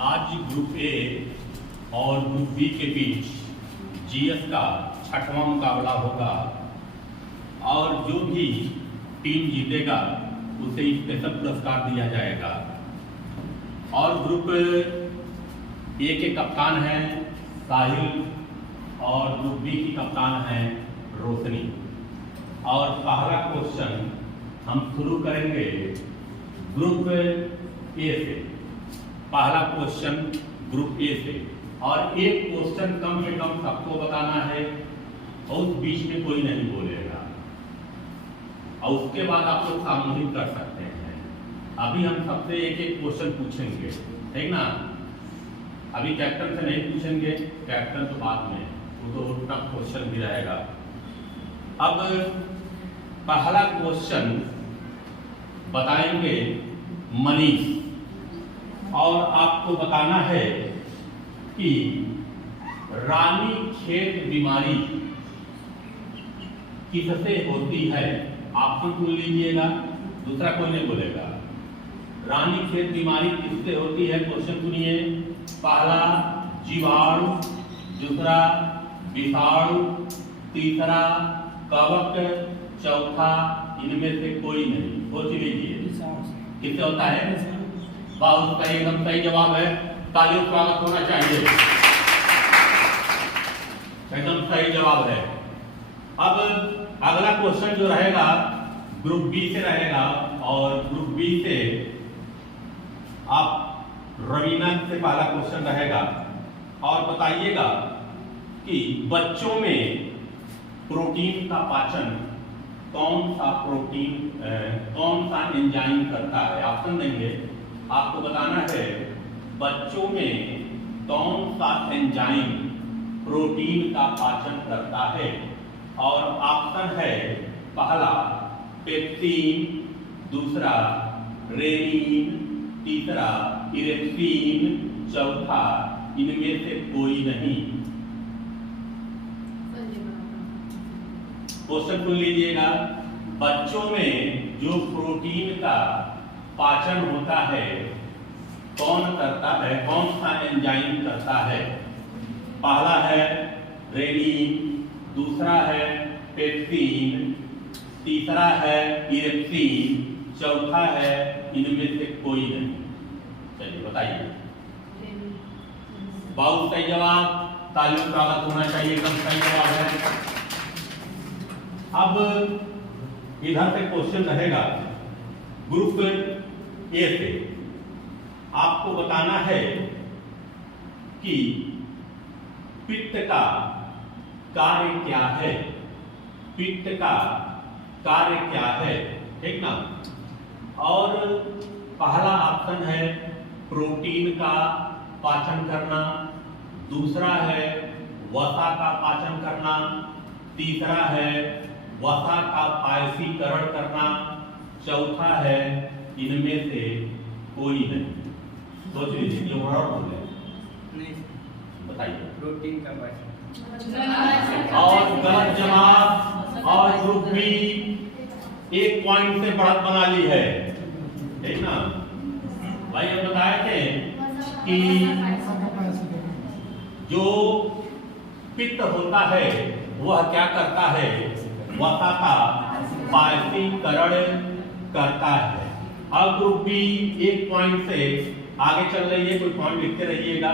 आज group A और group B के बीच जीएस का 6वां मुकाबला होगा और जो भी टीम जीतेगा उसे स्पेशल पुरस्कार दिया जाएगा। और ग्रुप ए के कप्तान हैं साहिल और ग्रुप बी की कप्तान है रोशनी। और पहला क्वेश्चन हम शुरू करेंगे ग्रुप ए से। पहला क्वेश्चन ग्रुप ए से और एक क्वेश्चन कम से कम सबको बताना है और उस बीच में कोई नहीं बोलेगा और उसके बाद आप लोग सामूहिक कर सकते हैं। अभी हम सबसे एक एक क्वेश्चन पूछेंगे, ठीक ना। अभी कैप्टन से नहीं पूछेंगे, कैप्टन तो बाद में, वो तो टफ क्वेश्चन भी रहेगा। अब पहला क्वेश्चन बताएंगे मनीष और आपको बताना है कि रानीखेत बीमारी किससे होती है। ऑप्शन सुन लीजिएगा, दूसरा कोई नहीं बोलेगा। रानीखेत बीमारी किससे होती है, क्वेश्चन सुनिए। पहला जीवाणु, दूसरा विषाणु, तीसरा कवक, चौथा इनमें से कोई नहीं। सोच लीजिए किससे होता है। बहुत का एकदम सही जवाब है, तालियों स्वागत होना चाहिए, एकदम सही जवाब है। अब अगला क्वेश्चन जो रहेगा ग्रुप बी से रहेगा और ग्रुप बी से आप रवीना से पहला क्वेश्चन रहेगा और बताइएगा कि बच्चों में प्रोटीन का पाचन कौन सा एंजाइम करता है। ऑप्शन देंगे, आपको बताना है बच्चों में कौन सा एंजाइम प्रोटीन का पाचन करता है। और ऑप्शन है पहला पेप्सिन, दूसरा रेनिन, तीसरा इरेक्सिन, चौथा इनमें से कोई नहीं। क्वेश्चन सुन लीजिएगा। बच्चों में जो प्रोटीन का पाचन होता है कौन करता है, कौन सा एंजाइम करता है। पहला है रेनिन, दूसरा है पेप्सिन, तीसरा है इरेक्सिन, चौथा है इनमें से कोई नहीं। चलिए बताइए। बहुत सही जवाब, तालियों का स्वागत होना चाहिए, एकदम सही जवाब है। अब इधर से क्वेश्चन रहेगा ग्रुप ए से। आपको बताना है कि पित्त का कार्य क्या है। पित्त का कार्य क्या है, ठीक ना। और पहला ऑप्शन है प्रोटीन का पाचन करना, दूसरा है वसा का पाचन करना, तीसरा है वसा का पायसीकरण करना, चौथा है इनमें से कोई नहीं। सोच लीजिए, ये और बोले नहीं, बताइए। प्रोटीन का पाचन। और गलत जवाब। और ग्रुप बी एक पॉइंट से बढ़त बना ली है, ठीक ना। भाई ये बताए थे कि जो पित्त होता है वह क्या करता है, वसा का पायसीकरण करता है। अब ग्रुप बी एक पॉइंट से आगे चल रही है, कोई पॉइंट लिखते रहिएगा,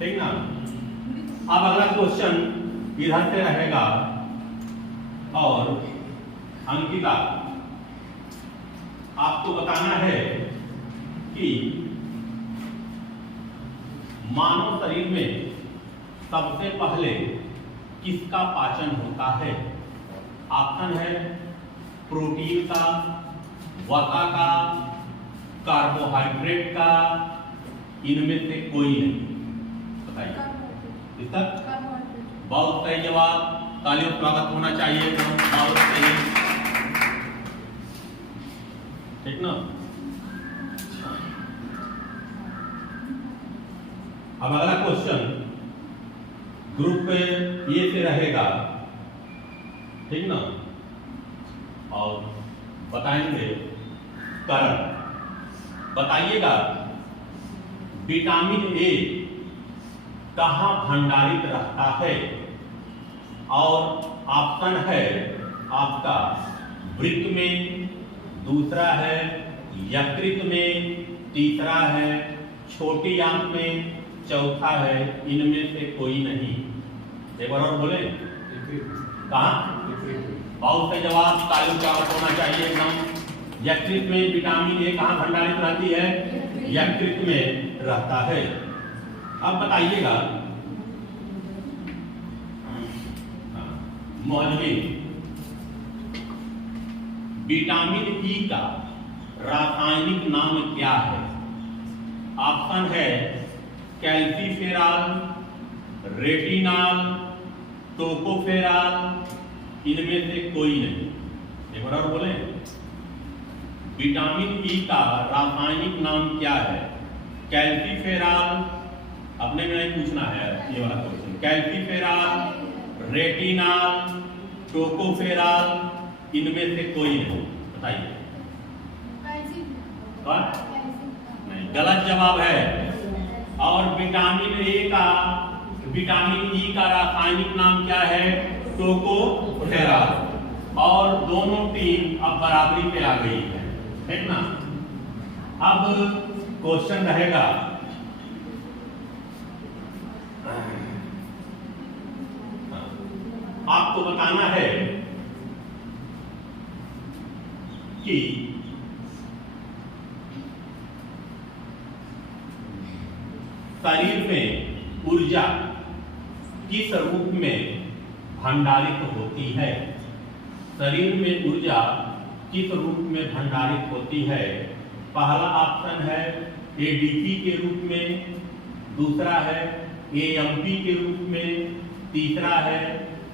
ठीक ना। अब अगला क्वेश्चन इधर से रहेगा और अंकिता आपको बताना है कि मानव शरीर में सबसे पहले किसका पाचन होता है। ऑप्शन है प्रोटीन का, वसा का, कार्बोहाइड्रेट का, इनमें से कोई नहीं। बताइए। बहुत सही जवाब, तालियों स्वागत होना चाहिए, बहुत सही, ठीक ना। अब अगला क्वेश्चन ग्रुप ए से रहेगा, ठीक ना। और बताएंगे कारण। बताइएगा विटामिन ए कहाँ भंडारित रहता है? और ऑप्शन है आपका वृक्क में, दूसरा है यकृत में, तीसरा है छोटी आंत में, चौथा है इनमें से कोई नहीं। एक बार और बोले, कहाँ? बहुत से जवाब तालियों का होना चाहिए एकदम। यकृत में विटामिन ए कहाँ भंडारित रहती है? यकृत में रहता है। अब बताइएगा मौलवी, विटामिन ई का रासायनिक नाम क्या है? ऑप्शन है कैल्सीफेरॉल, रेटिनॉल, टोकोफेरॉल, इनमें से कोई नहीं। एक बार और बोले, विटामिन ई का रासायनिक नाम क्या है? कैल्सीफेरॉल, अपने में नहीं पूछना है ये वाला क्वेश्चन। कैल्सीफेरॉल, रेटिनॉल, टोकोफेरॉल, इनमें से कोई नहीं। बताइए। नहीं, गलत जवाब है। और विटामिन ई का रासायनिक नाम क्या है? टोकोफेरॉल। और दोनों टीम अब बराबरी पे आ गई है, ठीक ना? अब क्वेश्चन रहेगा, आपको बताना है कि शरीर में ऊर्जा किस रूप में भंडारित होती है? शरीर में ऊर्जा किस रूप में भंडारित होती है? पहला ऑप्शन है एडीपी के रूप में, दूसरा है एएमपी के रूप में, तीसरा है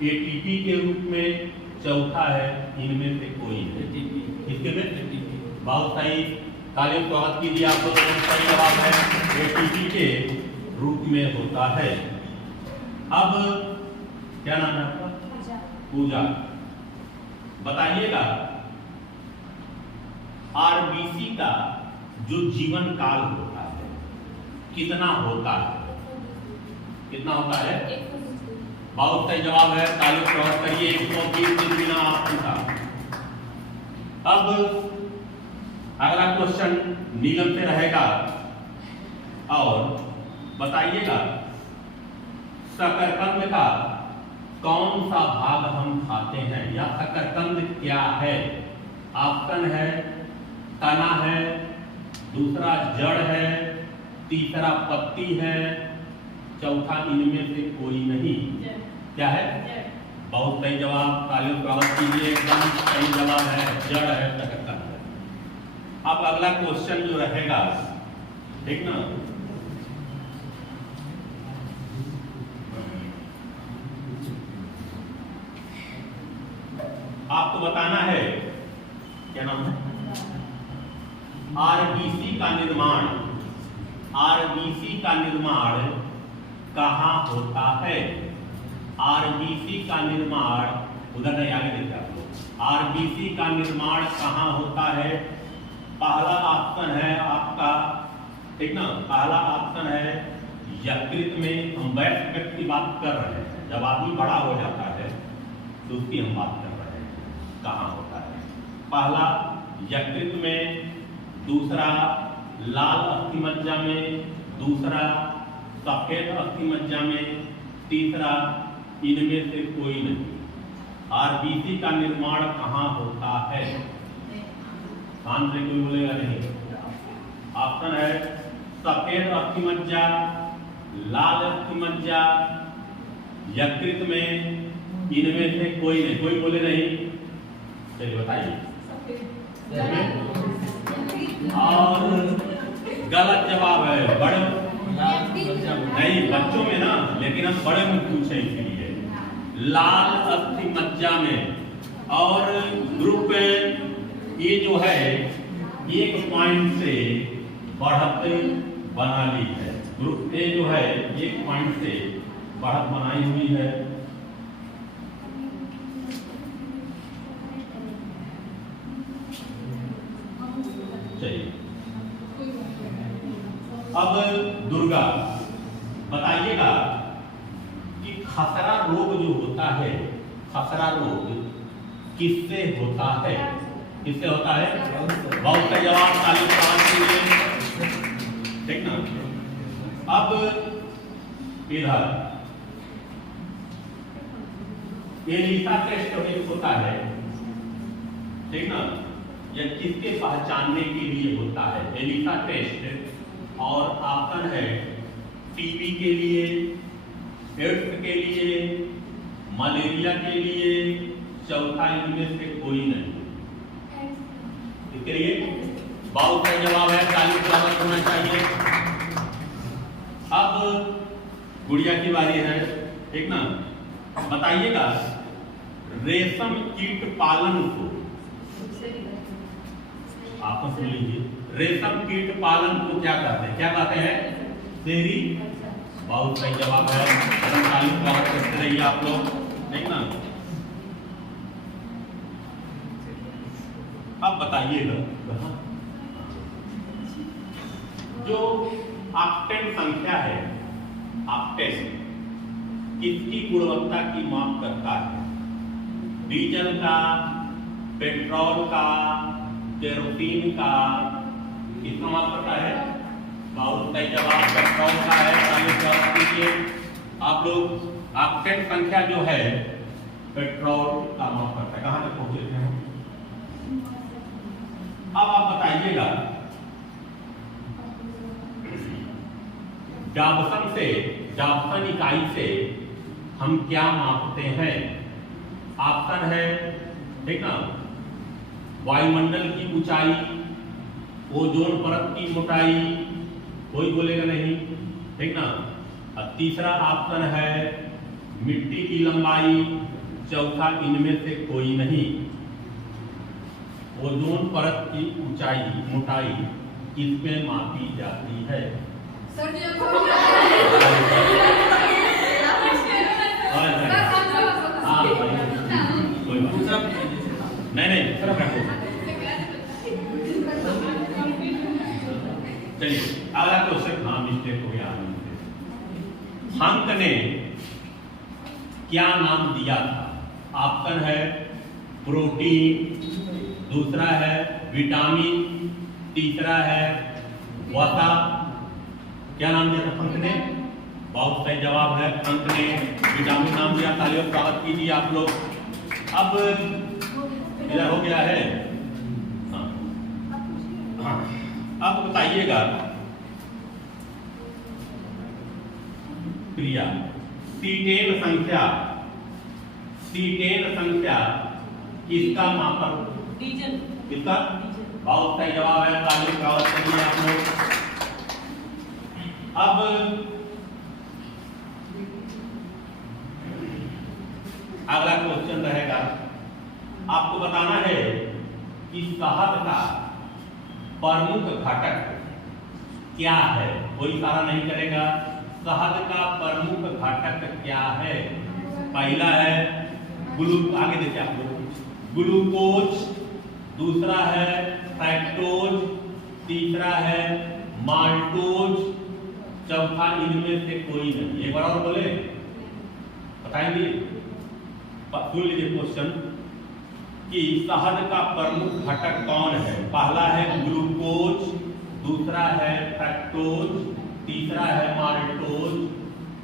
एटीपी के रूप में, चौथा है इनमें से कोई नहीं। इसके में बहुत सही, तालियों स्वागत कीजिए। आपको सही जवाब है एटीपी के रूप में होता है। अब क्या नाम है आपका? पूजा। बताइएगा आरबीसी का जो जीवन काल होता है कितना होता है? कितना होता है? बहुत सही जवाब है, तालियों स्वागत करिए। 120 दिन बिना ऑप्शन का। अब अगला क्वेश्चन नीलम से रहेगा और बताइएगा शकरकंद का कौन सा भाग हम खाते हैं, या शकरकंद क्या है? ऑप्शन है तना है, दूसरा जड़ है, तीसरा पत्ती है, चौथा इनमें से कोई नहीं। क्या है? बहुत सही जवाब, तालियों स्वागत कीजिए। एकदम सही जवाब है, जड़ है शकरकंद। अब अगला क्वेश्चन जो रहेगा, ठीक ना, आपको बताना है, क्या नाम है? आरबीसी का निर्माण, आरबीसी का निर्माण कहाँ होता है? आरबीसी का निर्माण उधर नहीं, आगे देखिए आप लोग। आरबीसी का निर्माण कहाँ होता है? पहला ऑप्शन है आपका, ठीक ना, पहला ऑप्शन है यकृत में। हम वयस्क व्यक्ति की बात कर रहे हैं, जब आदमी बड़ा हो जाता है तो उसकी हम बात कर रहे हैं, कहाँ होता है? पहला यकृत में, दूसरा लाल अस्थिमज्जा में, दूसरा सफेद अस्थिमज्जा में, तीसरा इनमें से कोई नहीं। आरबीसी का निर्माण कहाँ होता है? ध्यान से कोई बोलेगा नहीं। ऑप्शन है सफेद अस्थिमज्जा, लाल अस्थिमज्जा, यकृत में, इनमें से कोई नहीं। कोई बोले नहीं, चलिए बताइए। और गलत जवाब है, बड़े नहीं, बच्चों में ना, लेकिन हम बड़े में पूछे इसके लिए। लाल अस्थिमज्जा में। और ग्रुप ये जो है 1 पॉइंट से बढ़त बना ली है। ग्रुप ए जो है 1 पॉइंट से बढ़त बनाई हुई है। चलिए अब दुर्गा, बताइएगा कि खसरा रोग जो होता है, खसरा रोग किससे होता है? किससे होता है? बहुत का जवाब ताली कीजिए। ठीक ना? अब इधर एलिसा टेस्ट होता है, ठीक ना? यह किसके पहचानने के लिए होता है? ELISA test. और ऑप्शन है टीबी के लिए, एड्स के लिए, मलेरिया के लिए, चौथा इनमें से कोई नहीं। इसके लिए बहुत का जवाब है, 40 बराबर होना चाहिए। अब गुड़िया की बारी है, ठीक ना? बताइएगा रेशम कीट पालन को, आप सुन लीजिए, रेशम कीट पालन को क्या कहते हैं? क्या कहते हैं? सेरी। बहुत सही जवाब है, 40 बराबर करते रहिए आप लोग, ठीक ना? अब बताइएगा जो ऑक्टेन संख्या है, ऑक्टेन किसकी गुणवत्ता की माप करता है? डीजल का, पेट्रोल का, केरोसिन का, किसका माप करता है? बहुत सही जवाब पेट्रोल का है, 40 जवाब दीजिए आप लोग। ऑक्टेन संख्या जो है पेट्रोल का माप करता है। कहां तक पहुंचे हैं? अब आप बताइएगा जाबसन इकाई से हम क्या मापते हैं? ऑप्शन है, ठीक ना, वायुमंडल की ऊंचाई, ओजोन परत की मोटाई, कोई बोलेगा नहीं, ठीक ना? और तीसरा ऑप्शन है मिट्टी की लंबाई, चौथा इनमें से कोई नहीं। ओजोन परत की ऊंचाई, मोटाई किसमें मापी जाती है? नहीं सिर्फ रखो। चलिए अगला क्वेश्चन। हाँ मिस्टेक हो गया। हंक ने क्या नाम दिया था? ऑप्शन है प्रोटीन, दूसरा है विटामिन, तीसरा है वसा। क्या नाम दिया था हंक ने? बहुत सही जवाब है, हंक ने विटामिन नाम दिया। तालियों से स्वागत कीजिए आप लोग। अब इधर हो गया है। हाँ, अब बताइएगा क्रिया सीटेन संख्या किसका मापक? डीजल। किसका? बहुत सही जवाब है, तालियों से स्वागत करिए आप लोग। अब अगला क्वेश्चन रहेगा, आपको बताना है कि शहद का प्रमुख घटक क्या है? कोई इशारा नहीं करेगा। शहद का प्रमुख घटक क्या है? पहला है आगे देखिए आप लोग, ग्लूकोज, दूसरा है फ्रैक्टोज, तीसरा है माल्टोज, चौथा इनमें से कोई नहीं। एक बार और बोले, बताएंगे? सुन लीजिए क्वेश्चन कि शहद का प्रमुख घटक कौन है? पहला है ग्लूकोज, दूसरा है फ्रैक्टोज, तीसरा है माल्टोज,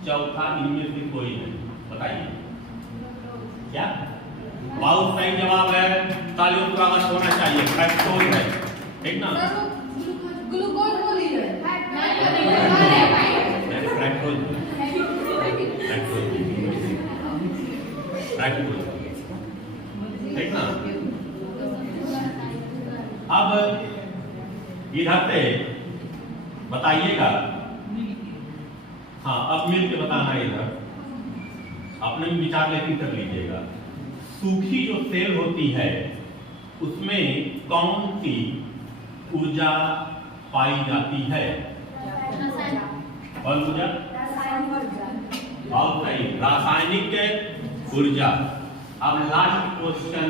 चौथा इनमें से कोई नहीं। बताइए क्या? बहुत सही जवाब है, तालियों का आवाज होना चाहिए। फ्रैक्टोज है, ठीक ना? ग्लूकोज बोली है। फ्रैक्टोज ठीक ना? अब इधर से बताइएगा। हाँ अब मिल के बताना है, इधर अपने विचार लेकिन कर लीजिएगा। सूखी जो सेल होती है उसमें कौन सी ऊर्जा पाई जाती है? कौन ऊर्जा? बहुत सही, रासायनिक ऊर्जा। अब लास्ट क्वेश्चन,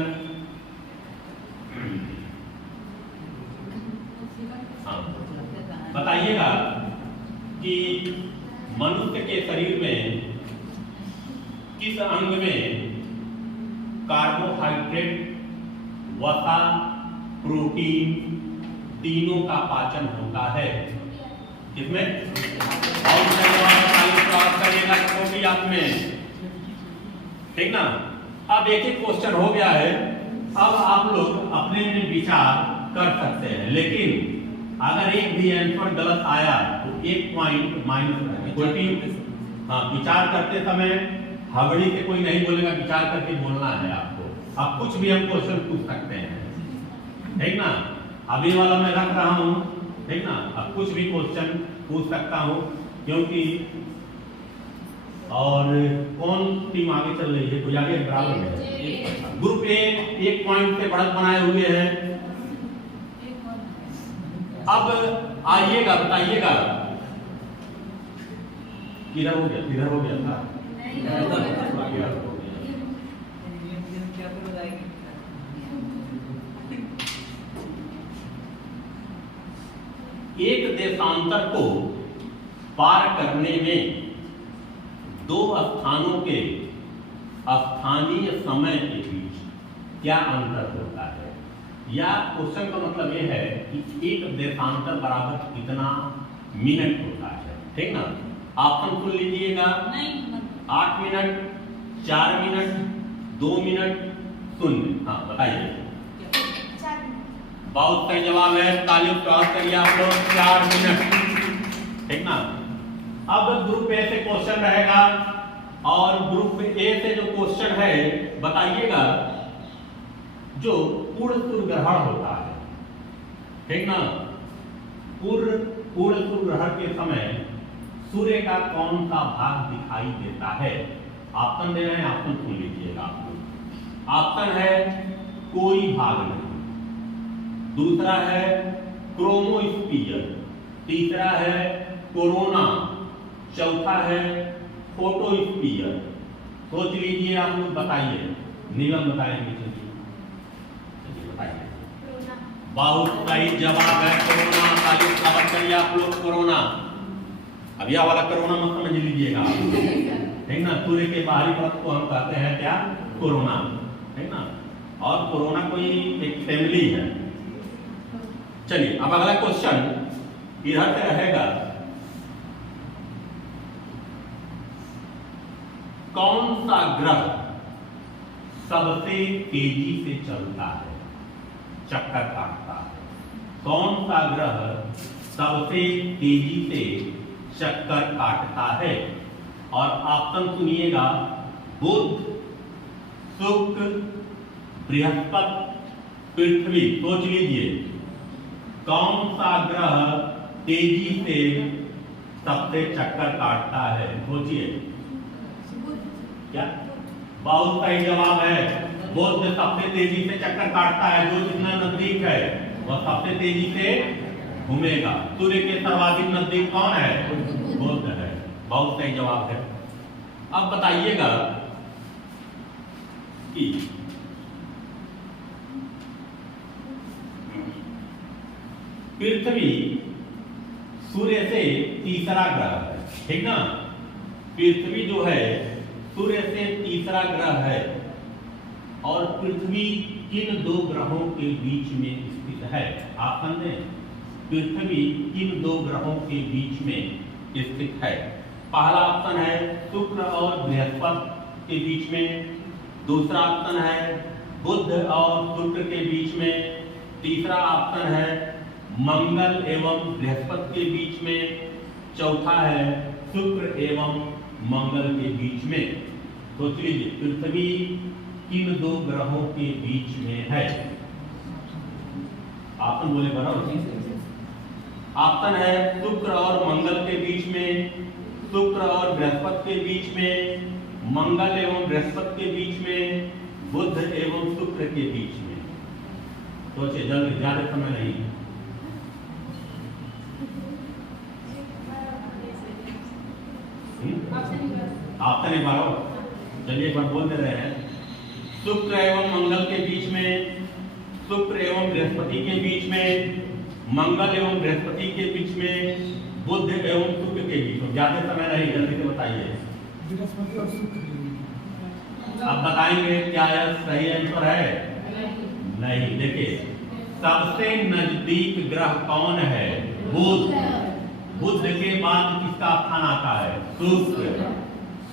बताइएगा कि मनुष्य के शरीर में किस अंग में कार्बोहाइड्रेट, वसा, प्रोटीन तीनों का पाचन होता है? किसमें? और करिएगा प्रोटीन में, ठीक ना। अब एक एक क्वेश्चन हो गया है, अब आप लोग अपने में विचार कर सकते हैं, लेकिन अगर एक भी आंसर गलत आया तो 1 पॉइंट माइनस। हाँ, विचार करते समय हबड़ी से कोई नहीं बोलेगा, विचार करके बोलना है आपको। आप कुछ भी हम क्वेश्चन पूछ सकते हैं, ठीक ना। अभी वाला मैं रख रहा हूँ, ठीक ना। अब कुछ भी क्वेश्चन पूछ सकता हूँ, क्योंकि और कौन टीम आगे चल रही है? कोई आगे बराबर है? ग्रुप ए 1 पॉइंट से बढ़त बनाए हुए हैं। अब आइएगा, बताइएगा किधर हो गया, किधर हो गया था? एक देशांतर को पार करने में 2 स्थानों के स्थानीय समय के बीच क्या अंतर होता है? या क्वेश्चन का मतलब यह है कि एक देशांतर बराबर कितना मिनट होता है, ठीक ना। ऑप्शन सुन लीजिएगा। 8 मिनट, 4 मिनट, 2 मिनट, 0। हाँ, बताइए। बहुत सही जवाब है, तालियों से करिए आप लोग। 4 मिनट, ठीक ना। अब ग्रुप ए से क्वेश्चन रहेगा, और ग्रुप ए से जो क्वेश्चन है बताइएगा, जो पूर्ण सूर्य ग्रहण होता है, ठीक ना। पूर्ण सूर्य ग्रहण के समय सूर्य का कौन सा भाग दिखाई देता है? ऑप्शन दे रहे हैं, ऑप्शन सुन लीजिएगा आप लोग। ऑप्शन है कोई भाग नहीं, दूसरा है क्रोमोस्फीयर, तीसरा है कोरोना, चौथा है फोटोस्फीयर। सोच लीजिए आप लोग, बताइए। निगम बताएंगे, चलिए बताइए। बहुत सही जवाब है कोरोना। ताली स्वागत करिए आप लोग। कोरोना, अब यह वाला कोरोना मत समझ लीजिएगा, ठीक ना। सूर्य के बाहरी परत को हम कहते हैं क्या? कोरोना, ठीक ना। और कोरोना कोई एक फैमिली है। चलिए, अब अगला क्वेश्चन इधर से रहेगा। कौन सा ग्रह सबसे तेजी से चलता है, चक्कर काटता है? कौन सा ग्रह सबसे तेजी से चक्कर काटता है? और ऑप्शन सुनिएगा। बुध, शुक्र, बृहस्पति, पृथ्वी। सोच लीजिए, कौन सा ग्रह तेजी से सबसे चक्कर काटता है? सोचिए। क्या? बहुत सही जवाब है। बुध सबसे तेजी से चक्कर काटता है। जो जितना नजदीक है वह सबसे तेजी से घूमेगा। सूर्य के सर्वाधिक नजदीक कौन है? बुध है। बहुत सही जवाब है। अब बताइएगा कि पृथ्वी सूर्य से तीसरा ग्रह है, ठीक ना। पृथ्वी जो है सूर्य से तीसरा ग्रह है, और पृथ्वी किन 2 ग्रहों के बीच में स्थित है? ऑप्शन दें। पृथ्वी किन 2 ग्रहों के बीच में स्थित है? पहला ऑप्शन है शुक्र और बृहस्पति के बीच में, दूसरा ऑप्शन है बुध और शुक्र के बीच में, तीसरा ऑप्शन है मंगल एवं बृहस्पति के बीच में, चौथा है शुक्र एवं मंगल के बीच में। सोच लीजिए, पृथ्वी किन 2 ग्रहों के बीच में है? ऑप्शन बोले बराबर। ऑप्शन है शुक्र और मंगल के बीच में, शुक्र और बृहस्पति के बीच में, मंगल एवं बृहस्पति के बीच में, बुध एवं शुक्र के बीच में। सोचिए, जल्दी, ज्यादा समय नहीं। ऑप्शन एक बार और चलिए, एक बार बोल दे रहे हैं। शुक्र एवं मंगल के बीच में, शुक्र एवं बृहस्पति के बीच में, मंगल एवं बृहस्पति के बीच में, बुध एवं शुक्र के बीच में। ज्यादा समय नहीं, जल्दी से बताइए। बृहस्पति और शुक्र। अब बताएंगे क्या यह सही आंसर है? नहीं। देखिए, सबसे नजदीक ग्रह कौन है? बुध। बुध के बाद किसका स्थान आता है? शुक्र।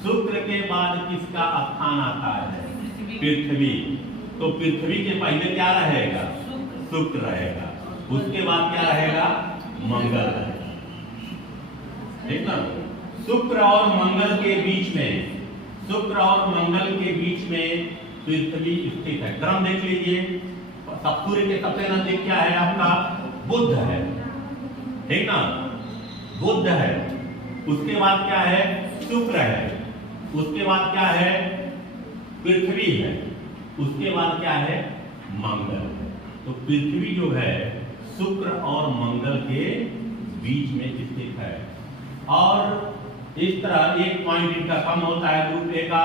शुक्र के बाद किसका स्थान आता है? पृथ्वी। तो पृथ्वी के पहले क्या रहेगा? शुक्र रहेगा। उसके बाद क्या रहेगा? मंगल रहेगा। ठीक ना? शुक्र और मंगल के बीच में, शुक्र और मंगल के बीच में पृथ्वी स्थित है। क्रम देख लीजिए। सूर्य के सबसे नजदीक क्या है आपका? बुध है। ठीक ना? बुध है। उसके बाद क्या है? शुक्र है। उसके बाद क्या है? पृथ्वी है। उसके बाद क्या है? मंगल है। तो पृथ्वी जो है शुक्र और मंगल के बीच में स्थित है। और इस तरह एक पॉइंट इनका कम होता है ग्रुप ए का,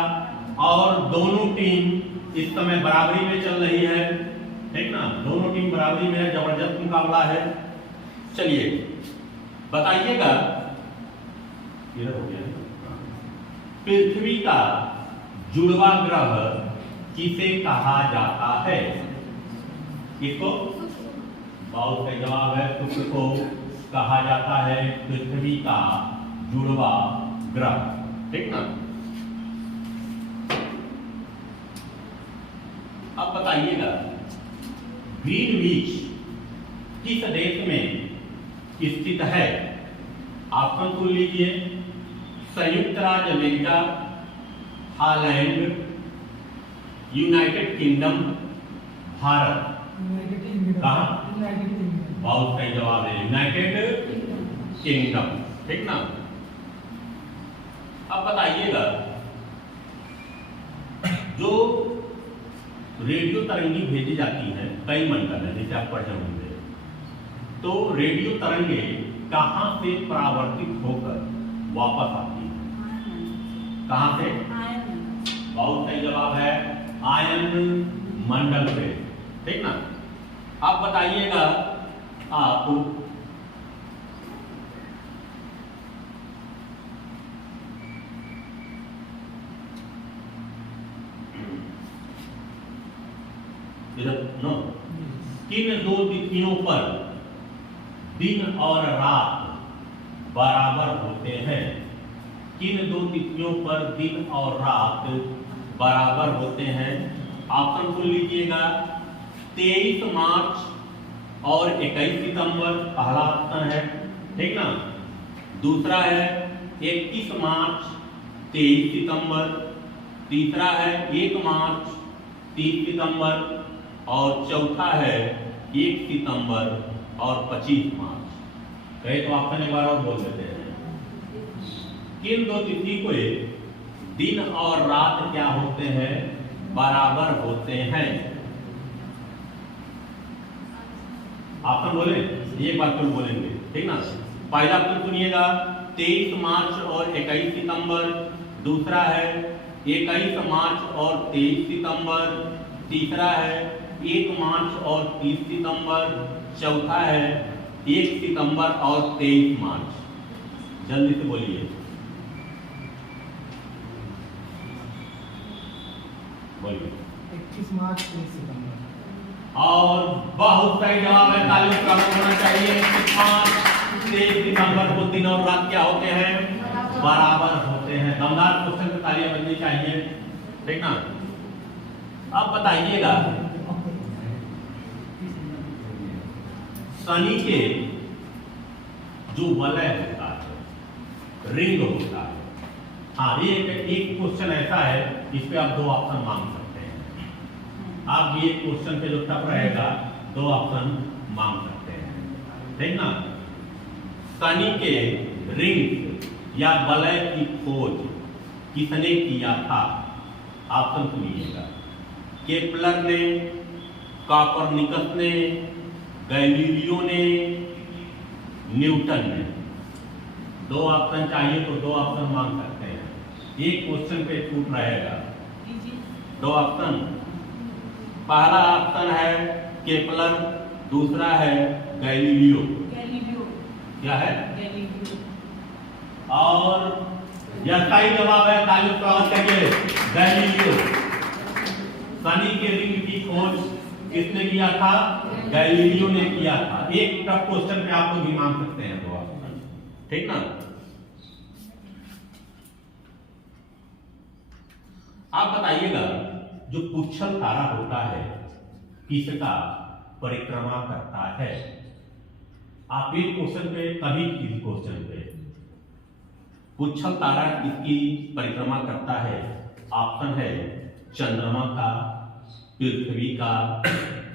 और दोनों टीम इस समय बराबरी में चल रही है। ठीक ना? दोनों टीम बराबरी में है, जबरदस्त मुकाबला है। चलिए बताइएगा, हो गया। पृथ्वी का जुड़वा ग्रह किसे कहा जाता है? किसको? बहुत सही जवाब है, शुक्र को कहा जाता है पृथ्वी का जुड़वा ग्रह। ठीक ना? अब बताइएगा, ग्रीनविच किस देश में स्थित है? ऑप्शन सुन लीजिए। संयुक्त राज्य America, Holland, United kingdom, Bharat. कहाँ? बहुत सही जवाब है, यूनाइटेड किंगडम। ठीक ना? अब बताइएगा, जो रेडियो तरंगी भेजी जाती हैं कई मंडल है, जैसे आप पढ़े होंगे, तो रेडियो तरंगे कहां से परावर्तित होकर वापस आती है? कहां से? बहुत सही जवाब है, आयन मंडल से। ठीक ना? अब बताइएगा आप, किन दो तिथियों पर दिन और रात बराबर होते हैं? किन दो तिथियों पर दिन और रात बराबर होते हैं? ऑप्शन सुन लीजिएगा। 23 मार्च और 21 सितंबर पहला ऑप्शन है। ठीक ना? दूसरा है 21 मार्च 23 सितंबर। तीसरा है 1 मार्च 30 सितंबर। और चौथा है 1 सितंबर और 25 मार्च। कहे तो ऑप्शन एक बार और बोल देते हैं। किन दो तिथि को दिन और रात क्या होते हैं? बराबर होते हैं। ऑप्शन बोले, एक बार फिर बोलेंगे। ठीक ना? पहला ऑप्शन सुनिएगा, 23 मार्च और 21 सितंबर। दूसरा है 21 मार्च और 23 सितंबर। तीसरा है 1 मार्च और 30 सितंबर। चौथा है 1 सितंबर और 23 मार्च। जल्दी से बोलिए। बोलिए। 21 मार्च 23 सितंबर। और बहुत सही जवाब है, तालियों का होना चाहिए। 23 सितंबर को दिन और रात क्या होते हैं? बराबर होते हैं। दमदार क्वेश्चन पे तालियां बजनी चाहिए। ठीक ना? अब बताइएगा, शनि के जो वलय होता है, रिंग होता है। हाँ, ये एक क्वेश्चन ऐसा है, इस पे आप 2 ऑप्शन मांग सकते हैं। आप ये क्वेश्चन पे जो टफ रहेगा 2 ऑप्शन मांग सकते हैं। ठीक ना? शनि के रिंग या वलय की खोज किसने किया था? ऑप्शन सुनिएगा। केपलर ने, कॉपरनिकस ने, गैलीलियो ने, न्यूटन ने। 2 ऑप्शन चाहिए तो 2 ऑप्शन मांग सकते हैं। एक क्वेश्चन पे छूट रहेगा। 2 ऑप्शन। पहला ऑप्शन है केपलर, दूसरा है गैलीलियो। क्या है? और यह सही जवाब है। तालियों स्वागत करिए। गैलीलियो, शनि के रिंग की खोज किसने किया था? गैलीलियो ने किया था। एक टफ क्वेश्चन पे आप लोग भी मान सकते हैं तो आप, ठीक ना। आप बताइएगा जो पुच्छल तारा होता है किसका परिक्रमा करता है? आप एक क्वेश्चन पे कभी किसी क्वेश्चन पे पुच्छल तारा किसकी परिक्रमा करता है? ऑप्शन है चंद्रमा का, पृथ्वी का,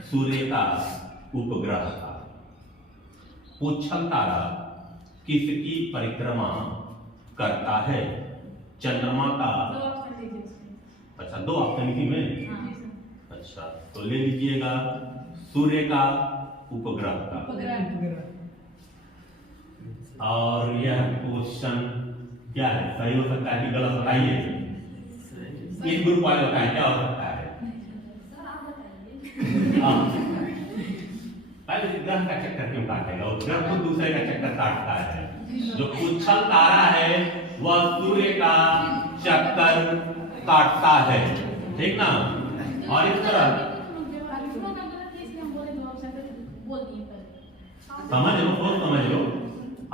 सूर्य का, उपग्रह का। पुच्छल तारा किसकी परिक्रमा करता है? चंद्रमा का। अच्छा, दो ऑप्शन इसी में। अच्छा, तो ले लीजिएगा सूर्य का, उपग्रह का। और यह क्वेश्चन क्या है? सही हो सकता है कि गलत? बताइए। एक ग्रुप वाले बताएं क्या हो सकता है? पहले ग्रह का चक्कर क्यों काटेगा? ग्रह खुद दूसरे का चक्कर काटता है। जो पुच्छल तारा है वह सूर्य का चक्कर काटता है, ठीक ना। और इस तरह समझ लो, बहुत समझ लो।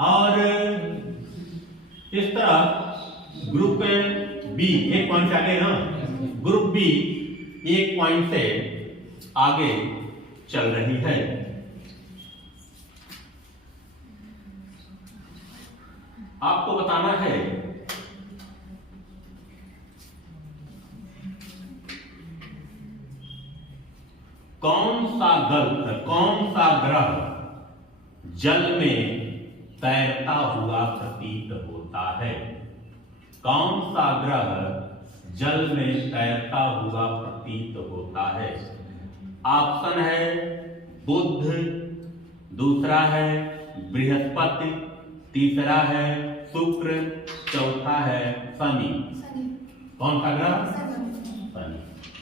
और इस तरह ग्रुप बी एक पॉइंट से आगे ना, ग्रुप बी एक पॉइंट से आगे चल रही है। आपको बताना है कौन सा ग्रह जल में तैरता हुआ प्रतीत होता है? कौन सा ग्रह जल में तैरता हुआ प्रतीत होता है? ऑप्शन है बुध, दूसरा है बृहस्पति, तीसरा है शुक्र, चौथा है शनि। कौन सा ग्रह? शनि।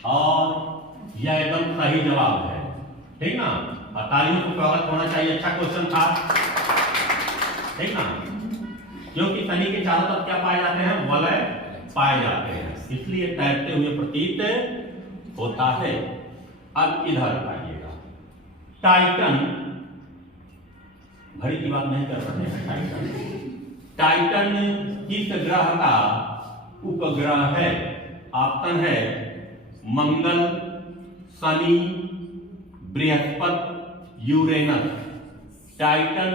और यह एकदम सही जवाब है, ठीक ना। तालियों को स्वागत होना चाहिए, अच्छा क्वेश्चन था, ठीक ना। क्योंकि शनि के चारों तरफ क्या पाए जाते हैं? वलय पाए जाते हैं, इसलिए तैरते हुए प्रतीत होता है। अब इधर आइएगा, टाइटन, घड़ी की बात नहीं कर रहे हैं। टाइटन किस ग्रह का उपग्रह है? ऑप्शन है मंगल, शनि, बृहस्पति, यूरेनस। टाइटन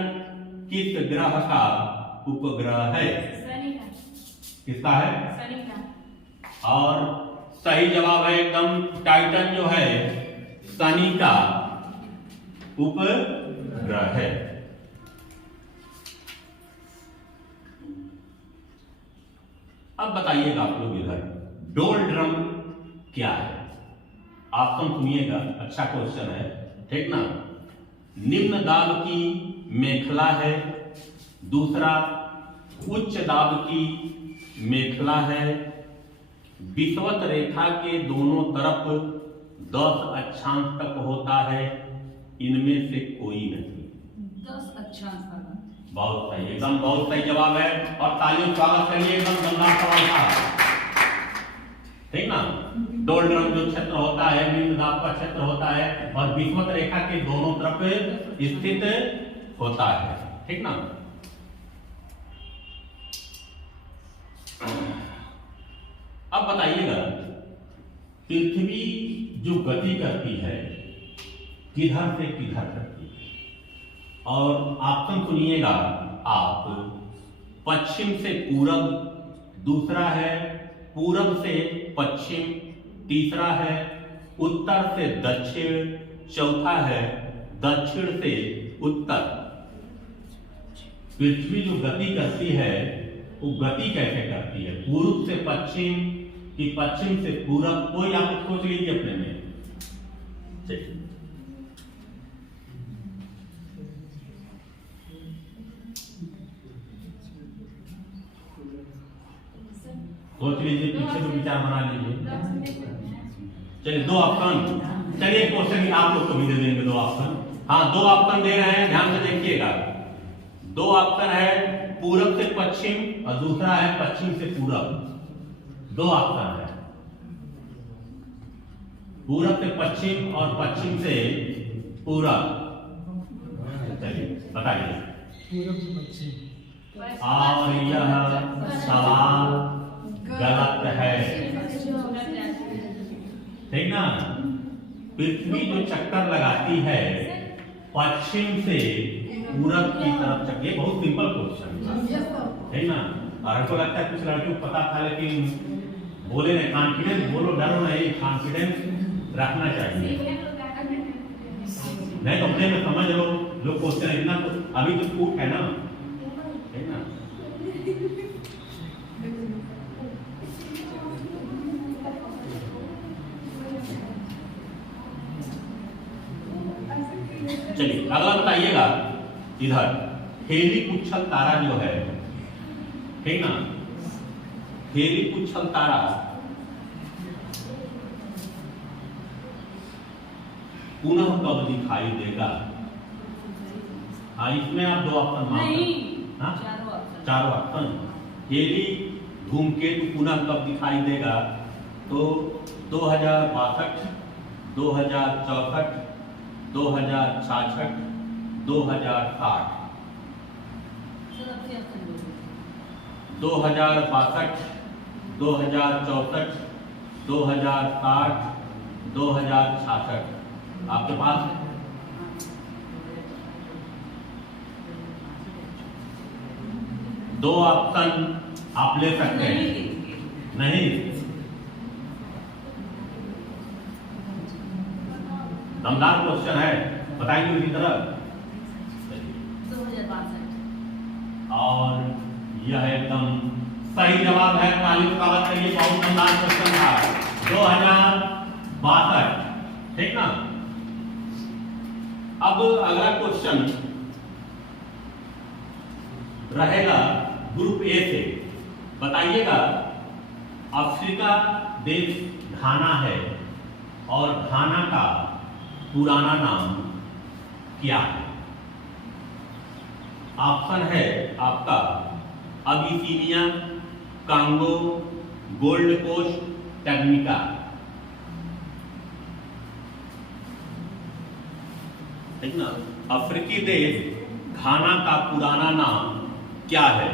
किस ग्रह का उपग्रह है? शनि का। किसका है? शनि का। और सही जवाब है एकदम, टाइटन जो है शनि का उपग्रह है। अब बताइएगा आप लोग इधर डोलड्रम क्या है? ऑप्शन सुनिएगा, अच्छा क्वेश्चन है, ठीक ना। निम्न दाब की मेखला है, दूसरा उच्च दाब की मेखला है, विषुवत रेखा के दोनों तरफ 10 अक्षांश तक होता है, इनमें से कोई नहीं। 10 अक्षांश। बहुत सही, एकदम बहुत सही जवाब है। और तालियों स्वागत करिए, एकदम दमदार सवाल था, ठीक ना। डोलड्रम जो क्षेत्र होता है निम्न दाब का क्षेत्र होता है और विषुवत रेखा के दोनों तरफ स्थित होता है, ठीक ना। अब बताइएगा पृथ्वी जो गति करती है किधर से किधर करती है? और ऑप्शन सुनिएगा आप, पश्चिम से पूरब, दूसरा है पूरब से पश्चिम, तीसरा है उत्तर से दक्षिण, चौथा है दक्षिण से उत्तर। पृथ्वी जो गति करती है वो गति कैसे करती है? पूर्व से पश्चिम कि पश्चिम से पूरब? कोई आप सोच लीजिए अपने में। सोच लीजिए, पीछे तो विचार बना लीजिए। चलिए दो ऑप्शन, चलिए क्वेश्चन आप लोग को भी दे देंगे दो ऑप्शन। हाँ, दो ऑप्शन दे रहे हैं, ध्यान से देखिएगा। दो ऑप्शन है पूरब से पश्चिम और दूसरा है पश्चिम से पूरब। दो ऑप्शन है, पूरब से पश्चिम और पश्चिम से पूरब। चलिए बताइए। पूरब से पश्चिम। और यह सवाल गलत है, ठीक ना। पृथ्वी जो चक्कर लगाती है पश्चिम से पूरब की तरफ चक्कर, ये बहुत सिंपल क्वेश्चन है ना। और हमको लगता है कुछ लड़कियों को पता था, लेकिन बोले नहीं। कॉन्फिडेंस बोलो, डरो नहीं, कॉन्फिडेंस रखना चाहिए। नहीं तो अपने में समझ लो जो क्वेश्चन है इतना, तो अभी तो छूट है ना, है ना। चलिए अगला बताइएगा। इधर हेली पुच्छल तारा जो है, ठीक ना, हेली पुच्छल तारा पुनः कब दिखाई देगा? हाँ, इसमें आप दो ऑप्शन मांग, हाँ चारों ऑप्शन। हेली धूमकेतु पुनः कब दिखाई देगा? तो 2062, 2064, 2066, 2060। 2062, 2064, 2060, 2066 आपके पास है। दो ऑप्शन आप ले सकते हैं। नहीं, दमदार क्वेश्चन है, बताएंगे उसी तरह। 2062। और यह एकदम सही जवाब है। ताली का बात करिए, बहुत दमदार क्वेश्चन था। 2062, ठीक ना। अब अगला क्वेश्चन रहेगा ग्रुप ए से। बताइएगा, अफ्रीका देश घाना है और घाना का पुराना नाम क्या है? ऑप्शन है आपका अबिसिनिया, कांगो, गोल्ड कोस्ट, टैंगनिका। ठीक ना। अफ्रीकी देश घाना का पुराना नाम क्या है?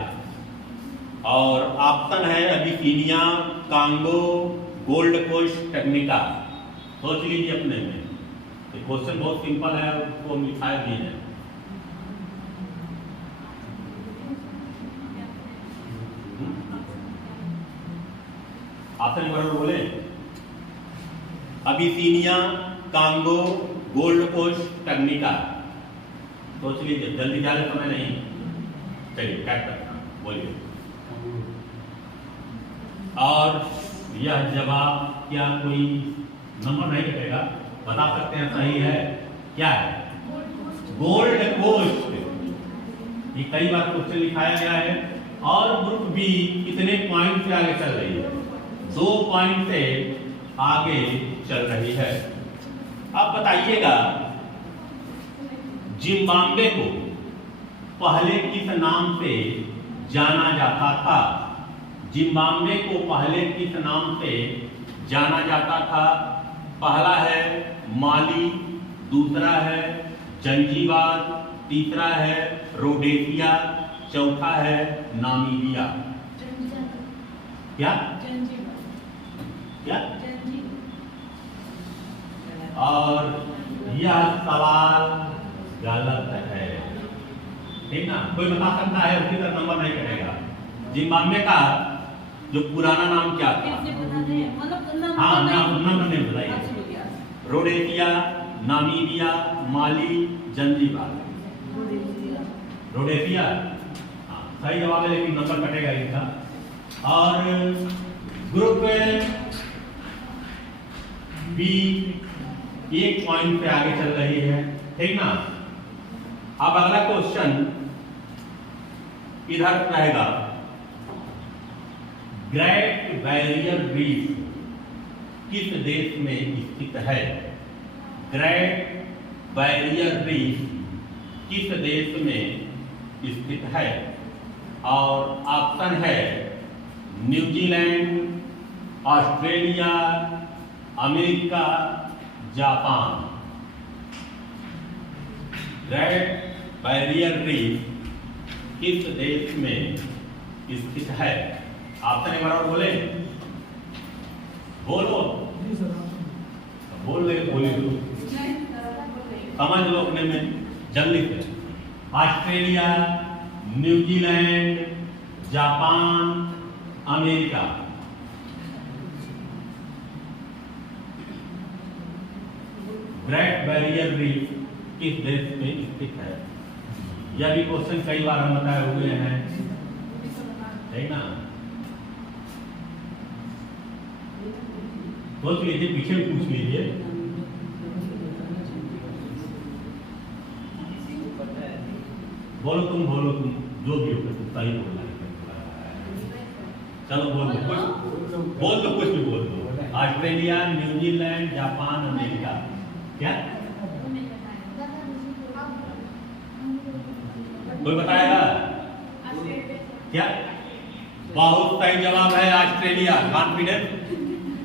और ऑप्शन है अबिसिनिया, कांगो, गोल्ड कोस्ट, टैंगनिका। सोच लीजिए अपने में। क्वेश्चन बहुत सिंपल है, उसको हम लिखाए भी हैं। ऑप्शन बराबर बोले, अबिसिनिया, कांगो, गोल्ड कोस्ट, टैंगनिका। सोच लीजिए, जल्दी ज्यादा समय नहीं। चलिए कैट करना, बोलिए। और यह जवाब क्या कोई नंबर नहीं कटेगा? बता सकते हैं सही है क्या है? Gold Coast. ये कई बार क्वेश्चन लिखाया गया है। और ग्रुप बी कितने पॉइंट से आगे चल रही है? 2 पॉइंट से आगे चल रही है। अब बताइएगा, जिम्बाब्वे को पहले किस नाम से जाना जाता था? जिम्बाब्वे को पहले किस नाम से जाना जाता था? पहला है माली, दूसरा है जंजीबार, तीसरा है रोडेसिया, चौथा है नामीबिया। क्या क्या? और यह सवाल गलत है, ठीक ना। कोई बता सकता है? उसी तरह नंबर नहीं कटेगा। जिम्बाब्वे का जो पुराना नाम क्या था? हाँ, नंबर नहीं बताइए। रोडेसिया, नामीबिया, माली, जंजीबार। रोडेसिया हाँ सही जवाब है, लेकिन नंबर कटेगा इनका। और ग्रुप बी 1 पॉइंट पे आगे चल रही है, ठीक ना। अब अगला क्वेश्चन इधर रहेगा, ग्रेट बैरियर रीफ किस देश में स्थित है? ग्रेट बैरियर रीफ किस देश में स्थित है? और ऑप्शन है New Zealand, Australia, America, Japan. Great barrier reef किस देश में स्थित है? ऑप्शन एक बार और बोले, बोलो, जी सर आप बोल ले, बोले तो समझ लो अपने में जल्दी से। Australia, New Zealand, Japan, America. Great barrier reef किस देश में स्थित है? यह भी क्वेश्चन कई बार हम बताए हुए हैं, है ना? सोच लीजिए, पीछे भी पूछ लीजिए। बोलो तुम, बोलो तुम, जो भी हो तुम सही बोलना है। चलो बोल दो, कुछ भी बोल दो। Australia, New Zealand, Japan, America. क्या कोई बताएगा? क्या? बहुत सही जवाब है ऑस्ट्रेलिया। कॉन्फिडेंट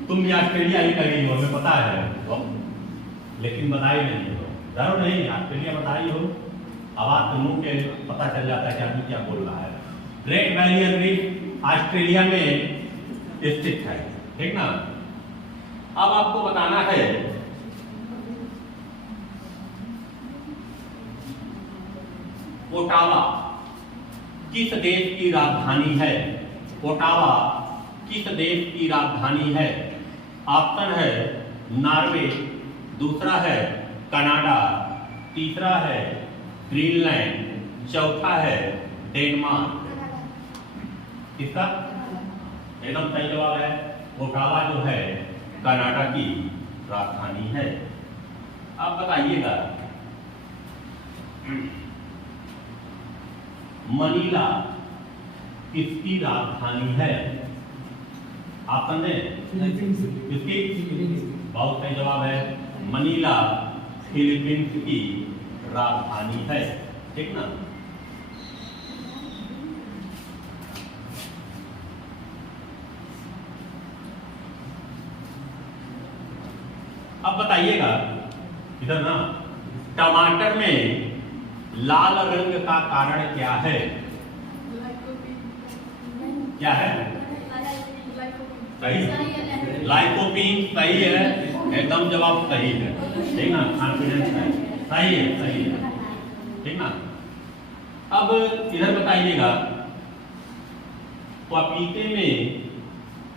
तुम भी ऑस्ट्रेलिया ही कर रही हो, हमें पता है, लेकिन बताई नहीं हो। डरो नहीं, ऑस्ट्रेलिया बताई हो, आवाज तो मुंह के पता चल जाता है कि आदमी क्या बोल रहा है। ग्रेट बैरियर रीफ ऑस्ट्रेलिया में स्थित है, ठीक ना? अब आपको बताना है ओटावा किस देश की राजधानी है? ओटावा किस देश की राजधानी है? ऑप्शन है नॉर्वे, दूसरा है कनाडा, तीसरा है ग्रीनलैंड, चौथा है डेनमार्क। किसका? एकदम सही जवाब है, ओटावा जो है कनाडा की राजधानी है। अब बताइएगा मनीला किसकी राजधानी है? ऑप्शन दे, फिलीपींस किसकी? बहुत सही जवाब है, मनीला फिलीपींस की राजधानी है, ठीक ना? अब बताइएगा इधर ना, टमाटर में लाल रंग का कारण क्या है? क्या है? सही, लाइकोपीन सही है, एकदम जवाब सही है, ठीक ना? कॉन्फिडेंस है, सही है, सही है, ठीक ना? अब इधर बताइएगा पपीते में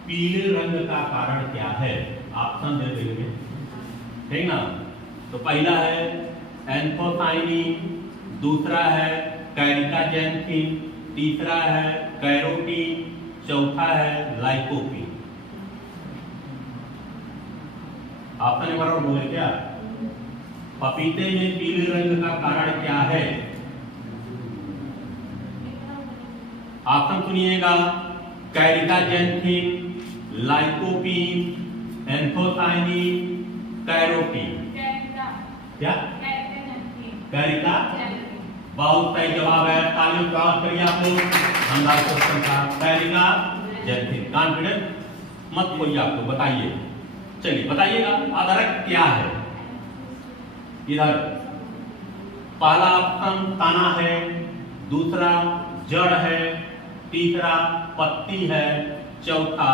पीले रंग का कारण क्या है? ऑप्शन दे देंगे, ठीक ना? तो पहला है एंथोसाइनिन, दूसरा है कैरिकाजेंथिन, तीसरा है कैरोटीन, चौथा है लाइकोपीन। ऑप्शन एक बार और बोले क्या? पपीते में पीले रंग का कारण क्या है? ऑप्शन सुनिएगा, कैरिकाजेंथिन, लाइकोपीन, एंथोसाइनिन, कैरोटीन। क्या? कैरिका? बहुत सही जवाब है, तालियों का आवाज करिए आप लोग। अंदाज क्वेश्चन था कैरिका जेंथिन। कॉन्फिडेंस मत खोइए, आपको बताइए। चलिए बताइएगा आधारक क्या है? इधर पहला ऑप्शन तना है, दूसरा जड़ है, तीसरा पत्ती है, चौथा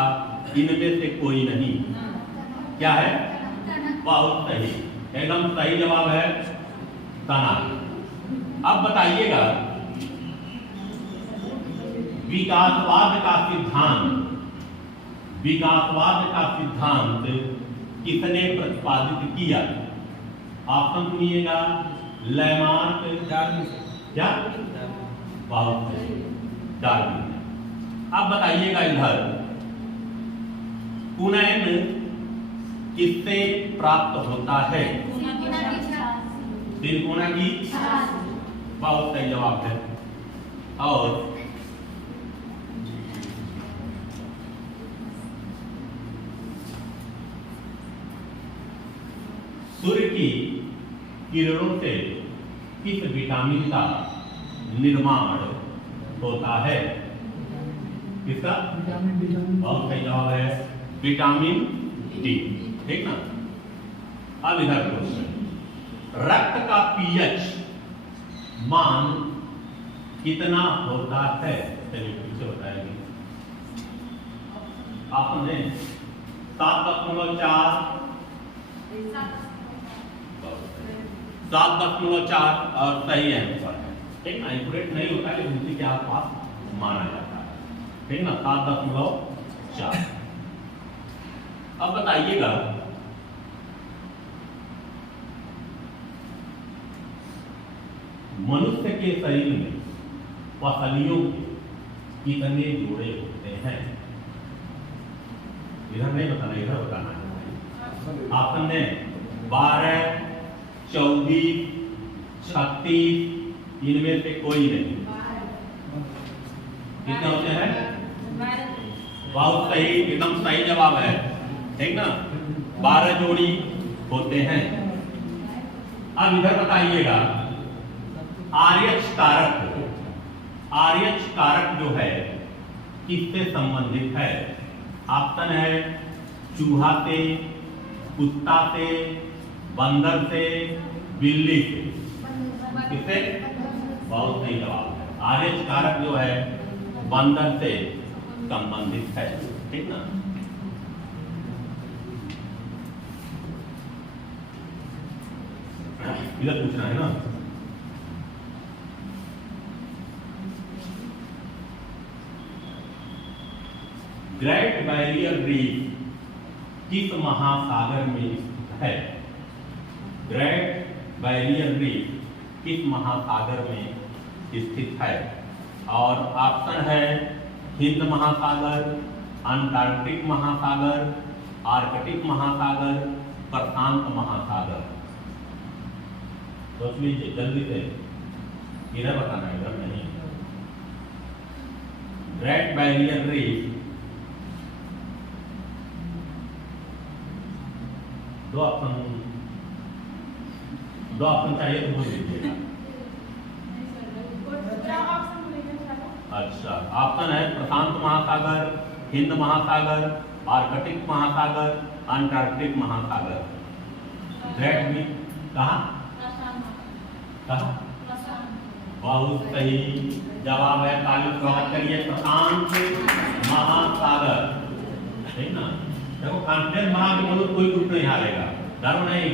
इनमें से कोई नहीं। क्या है? बहुत सही, एकदम सही जवाब है तना। अब बताइएगा विकासवाद का सिद्धांत किसने प्रतिपादित किया? ऑप्शन सुनिएगा, लैमार्क, क्या? बहुत सही, डार्विन। अब बताइएगा इधर कुनैन किससे प्राप्त होता है? तिलकोना की। बहुत सही जवाब है। और सूर्य की किरणों से किस विटामिन का निर्माण होता है? किसका? विटामिन बहुत सही जवाब है विटामिन डी। ठीक ना। अब इधर क्वेश्चन, रक्त का पीएच मान कितना होता है? चलिए पीछे बताएंगे। आपने 7.4 7.4 और सही आंसर है। ठीक ना, एक्यूरेट नहीं होता लेकिन उसी के आसपास माना जाता है। ठीक ना, 7.4। अब बताइएगा मनुष्य के शरीर में पसलियों के कितने जोड़े होते हैं? इधर नहीं बताना, इधर बताना है। आपने 12, 24, 36, इनमें से कोई नहीं। कितने होते हैं? बहुत सही, एकदम सही जवाब है। ठीक ना, 12 जोड़ी होते हैं। अब इधर बताइएगा आरएच कारक जो है किससे संबंधित है? ऑप्शन है चूहा से, कुत्ता से, बंदर से, बिल्ली से। किससे? बहुत सही जवाब है। आरएच कारक जो है बंदर से संबंधित है। ठीक ना। इधर पूछना है ना। ग्रेट बैरियर रीफ किस महासागर में स्थित है? ग्रेट बैरियर रीफ किस महासागर में स्थित है? और ऑप्शन है हिंद महासागर, अंटार्कटिक महासागर, आर्कटिक महासागर, प्रशांत महासागर। सोच लीजिए जल्दी से, इधर बताना है, इधर नहीं। ग्रेट बैरियर रीफ, दो ऑप्शन चाहिए तो बोल दीजिएगा। अच्छा, ऑप्शन है प्रशांत महासागर, हिंद महासागर, आर्कटिक महासागर, अंटार्कटिक महासागर। ग्रेट भी कहाँ? बहुत सही जवाब है। तालीम स्वागत करिए। प्रशांत महासागर। ठीक ना। देखो कॉन्फिडेंस बना के बोलो, कोई ग्रुप नहीं हारेगा, डरो नहीं।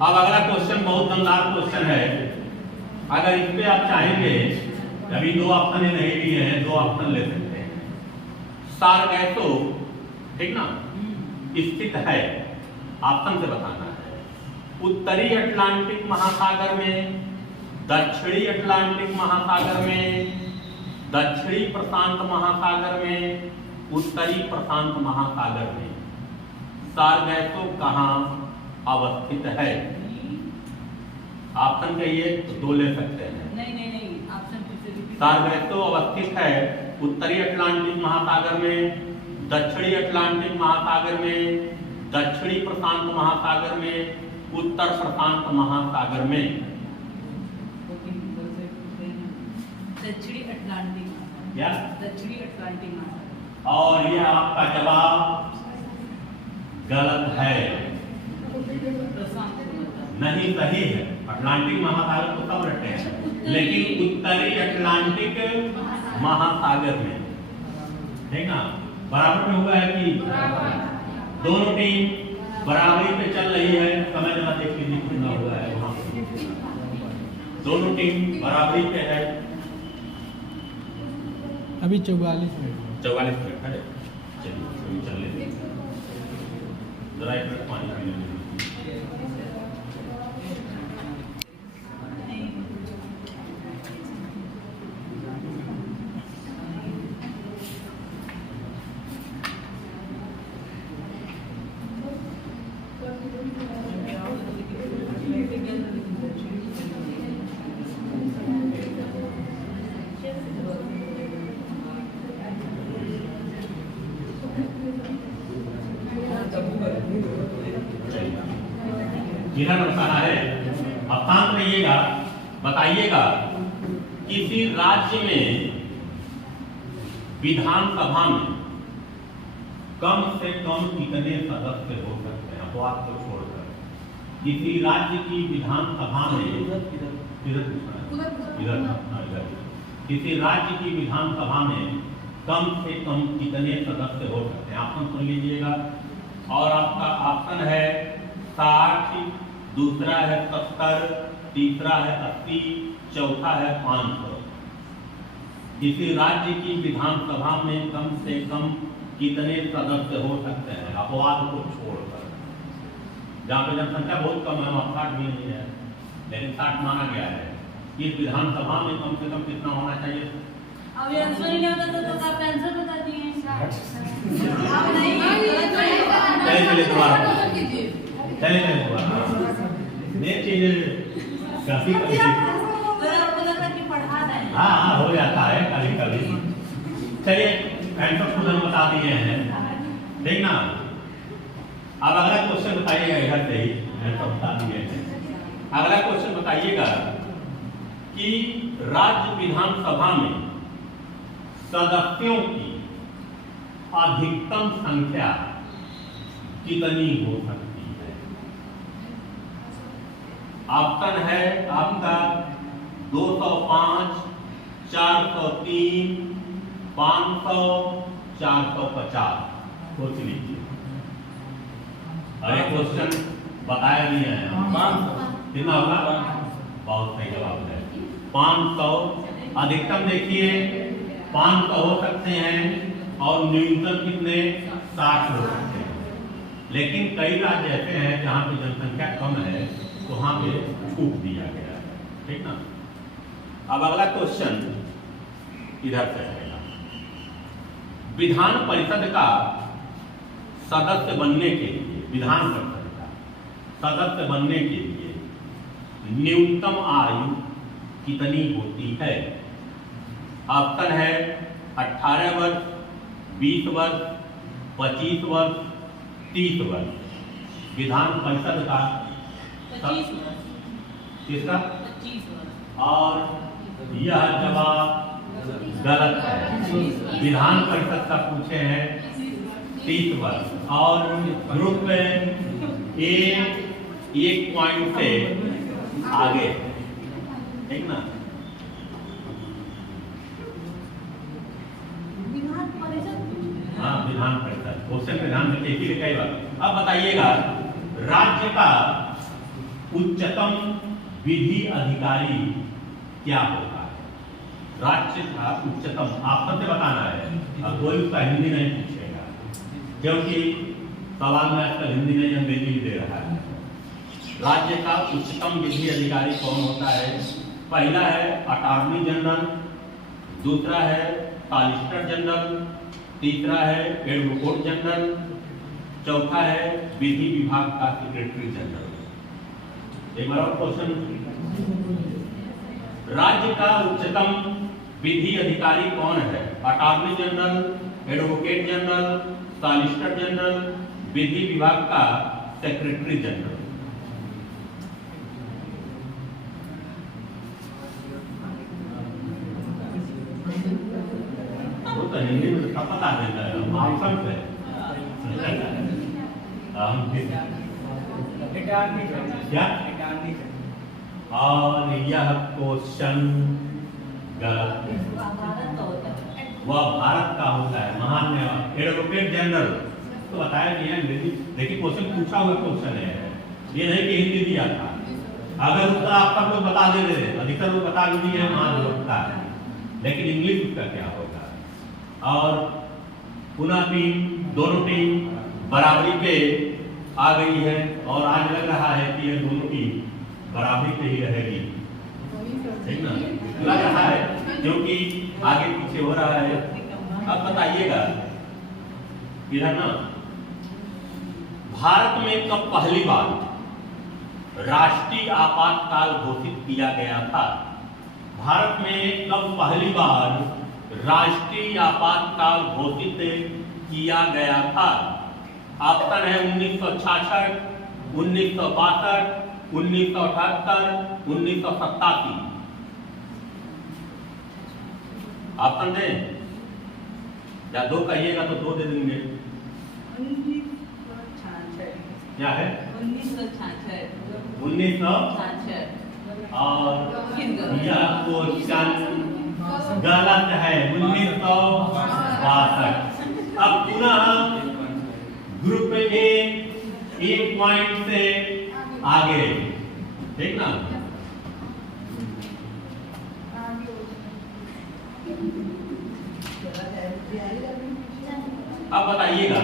अब अगला क्वेश्चन बहुत दमदार क्वेश्चन है। अगर इस पे आप चाहेंगे, अभी 2 ऑप्शन नहीं दिए हैं, 2 ऑप्शन ले सकते हैं। सारगैसो, ठीक ना, स्थित है, ऑप्शन से बताना है। उत्तरी अटलांटिक महासागर में, दक्षिणी अटलांटिक महासागर में, दक्षिणी प्रशांत महासागर में, उत्तरी प्रशांत महासागर में सारगैसो कहाँ अवस्थित है? ऑप्शन चाहिए तो 2 ले सकते हैं। नहीं ऑप्शन फिर से रिपीट। सारगैसो अवस्थित है उत्तरी अटलांटिक महासागर में, दक्षिणी अटलांटिक महासागर में, दक्षिणी प्रशांत महासागर में, उत्तर प्रशांत महासागर में। दक्षिणी अटलांटिक महासागर। क्या? दक्षिणी अटलांटिक महासागर। और यह आपका जवाब गलत है। नहीं, सही है। अटलांटिक महासागर को सब रखते हैं, लेकिन उत्तरी अटलांटिक महासागर में। ठीक ना, बराबर में हुआ है कि दोनों टीम बराबरी पे चल रही है। समय जरा देख लीजिए कितना हुआ है वहां। दोनों टीम बराबरी पे है। अभी 44 मिनट 44 मिनट है। चलिए चल लेते हैं। जरा एक मिनट पानी पी लेंगे। इधर बताना है, अब शांत रहिएगा। बताइएगा किसी राज्य में विधानसभा में कम से कम कितने सदस्य हो सकते हैं, अपवाद को छोड़कर? किसी राज्य की विधानसभा में किसी राज्य की विधानसभा में कम से कम कितने सदस्य हो सकते हैं? ऑप्शन सुन लीजिएगा। और आपका ऑप्शन है 60, दूसरा है 70, तीसरा है 80, चौथा है 500। किसी राज्य की विधानसभा में कम से कम कितने सदस्य हो सकते हैं, अपवाद को छोड़कर? जहाँ पे जनसंख्या बहुत कम है, वहाँ 60 भी नहीं है, लेकिन 60 माना गया है। इस विधानसभा में कम से कम कितना होना चाहिए? अब ये आंसर ही नहीं होता तो आप आंसर बता दिए। चलिए दोबारा नेक्स्ट चीज काफी हाँ हो जाता है कभी कभी। चलिए आंसर खुद हम बता दिए हैं, देखना। अब अगला क्वेश्चन बताइएगा, इधर से ही आंसर बता दिए हैं। अगला क्वेश्चन बताइएगा कि राज्य विधानसभा में सदस्यों की अधिकतम संख्या कितनी हो सकती है? ऑप्शन है आपका 205, 403, 500, 450। सोच लीजिए। अरे क्वेश्चन बताया नहीं है, कितना होगा? बहुत सही जवाब है 500। अधिकतम देखिए 500 हो सकते हैं और न्यूनतम कितने? 60 हो सकते हैं। लेकिन कई राज्य ऐसे हैं जहां पे जनसंख्या कम है तो वहां पे छूट दिया गया है, ठीक ना। अब अगला क्वेश्चन इधर से आएगा। विधान परिषद का सदस्य बनने के लिए, विधान परिषद का सदस्य बनने के लिए न्यूनतम आयु कितनी होती है? ऑप्शन है 18 वर्ष, 20 वर्ष, 25 वर्ष, 30 वर्ष। विधान परिषद का 25 वर्ष। किसका? 25 वर्ष। और यह जवाब गलत है। विधान परिषद का पूछे हैं 30 वर्ष। और ग्रुप में एक पॉइंट से आगे, ठीक ना। हाँ विधान परिषद क्वेश्चन में ध्यान देते ही कई बार। अब बताइएगा राज्य का उच्चतम विधि अधिकारी क्या होता है? राज्य का उच्चतम ऑप्शन से बताना है। अब कोई उसका हिंदी नहीं पूछेगा क्योंकि सवाल में आजकल हिंदी नहीं अंग्रेजी दे रहा है। राज्य का उच्चतम विधि अधिकारी कौन होता है? पहला है अटॉर्नी जनरल, दूसरा है सॉलिसिटर जनरल, तीसरा है एडवोकेट जनरल, चौथा है विधि विभाग का सेक्रेटरी जनरल। एक बार और क्वेश्चन। राज्य का उच्चतम विधि अधिकारी कौन है? Attorney general, advocate general, solicitor general, विधि विभाग का सेक्रेटरी जनरल। तो हिंदी में सब पता देता है, ऑप्शन से क्या? और यह क्वेश्चन गलत है। वह भारत का होता है महान एडवोकेट जनरल। तो बताया कि अंग्रेजी, देखिए क्वेश्चन पूछा हुआ क्वेश्चन है, ये नहीं कि हिंदी दिया था। अगर उत्तर आपका कोई बता दे रहे, अधिकतर लोग बता भी दिए महान होता है, लेकिन इंग्लिश उसका क्या होगा? और पुनः दोनों टीम बराबरी पे आ गई है और आज लग रहा है कि ये दोनों टीम बराबरी पे ही रहेगी, ठीक ना। लग रहा है क्योंकि आगे पीछे हो रहा है। अब बताइएगा इधर ना, भारत में कब पहली बार राष्ट्रीय आपातकाल घोषित किया गया था? भारत में कब पहली बार राष्ट्रीय आपातकाल घोषित किया गया था? ऑप्शन है 1966, 1962, 1978, 1987। ऑप्शन दें? या 2 कहिएगा तो 2 दे देंगे। 1966 क्या है 1966 1900 और यह क्वेश्चन गलत है 1962। अब पुनः ग्रुप ए 1 पॉइंट से आगे, ठीक ना। अब बताइएगा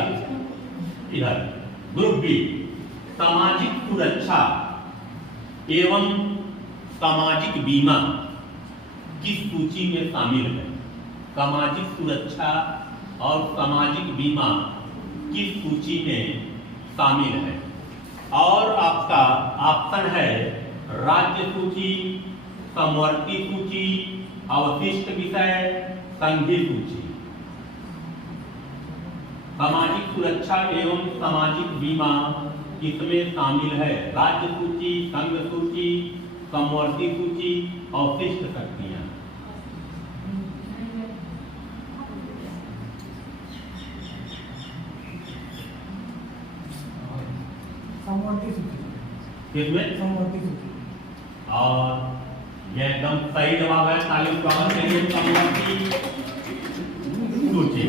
इधर ग्रुप बी सामाजिक सुरक्षा एवं सामाजिक बीमा किस सूची में शामिल है। सामाजिक सुरक्षा और सामाजिक बीमा किस सूची में शामिल है। और आपका ऑप्शन है राज्य सूची, समवर्ती सूची, अवशिष्ट विषय, संघीय सूची। सामाजिक सुरक्षा एवं सामाजिक बीमा किसमें शामिल है। राज्य सूची, संघ सूची, समवर्ती सूची, अवशिष्ट शक्तियां। समवर्ती सूची। किसमें समवर्ती सूची। और यह एकदम सही जवाब है। ताली स्वागत करिए समवर्ती सूची।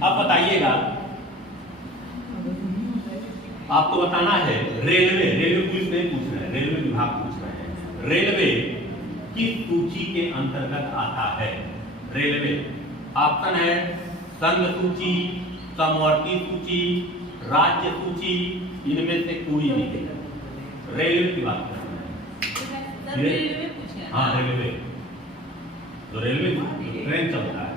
अब बताइएगा, आपको बताना है रेलवे पुलिस नहीं पूछ रहे हैं, रेलवे विभाग पूछ रहे हैं। रेलवे किस सूची के अंतर्गत आता है। रेलवे ऑप्शन है संघ सूची, समवर्ती सूची, राज्य सूची, इनमें से कोई नहीं। रेलवे की बात कर रहे हैं। हाँ रेलवे, तो रेलवे ट्रेन चलता है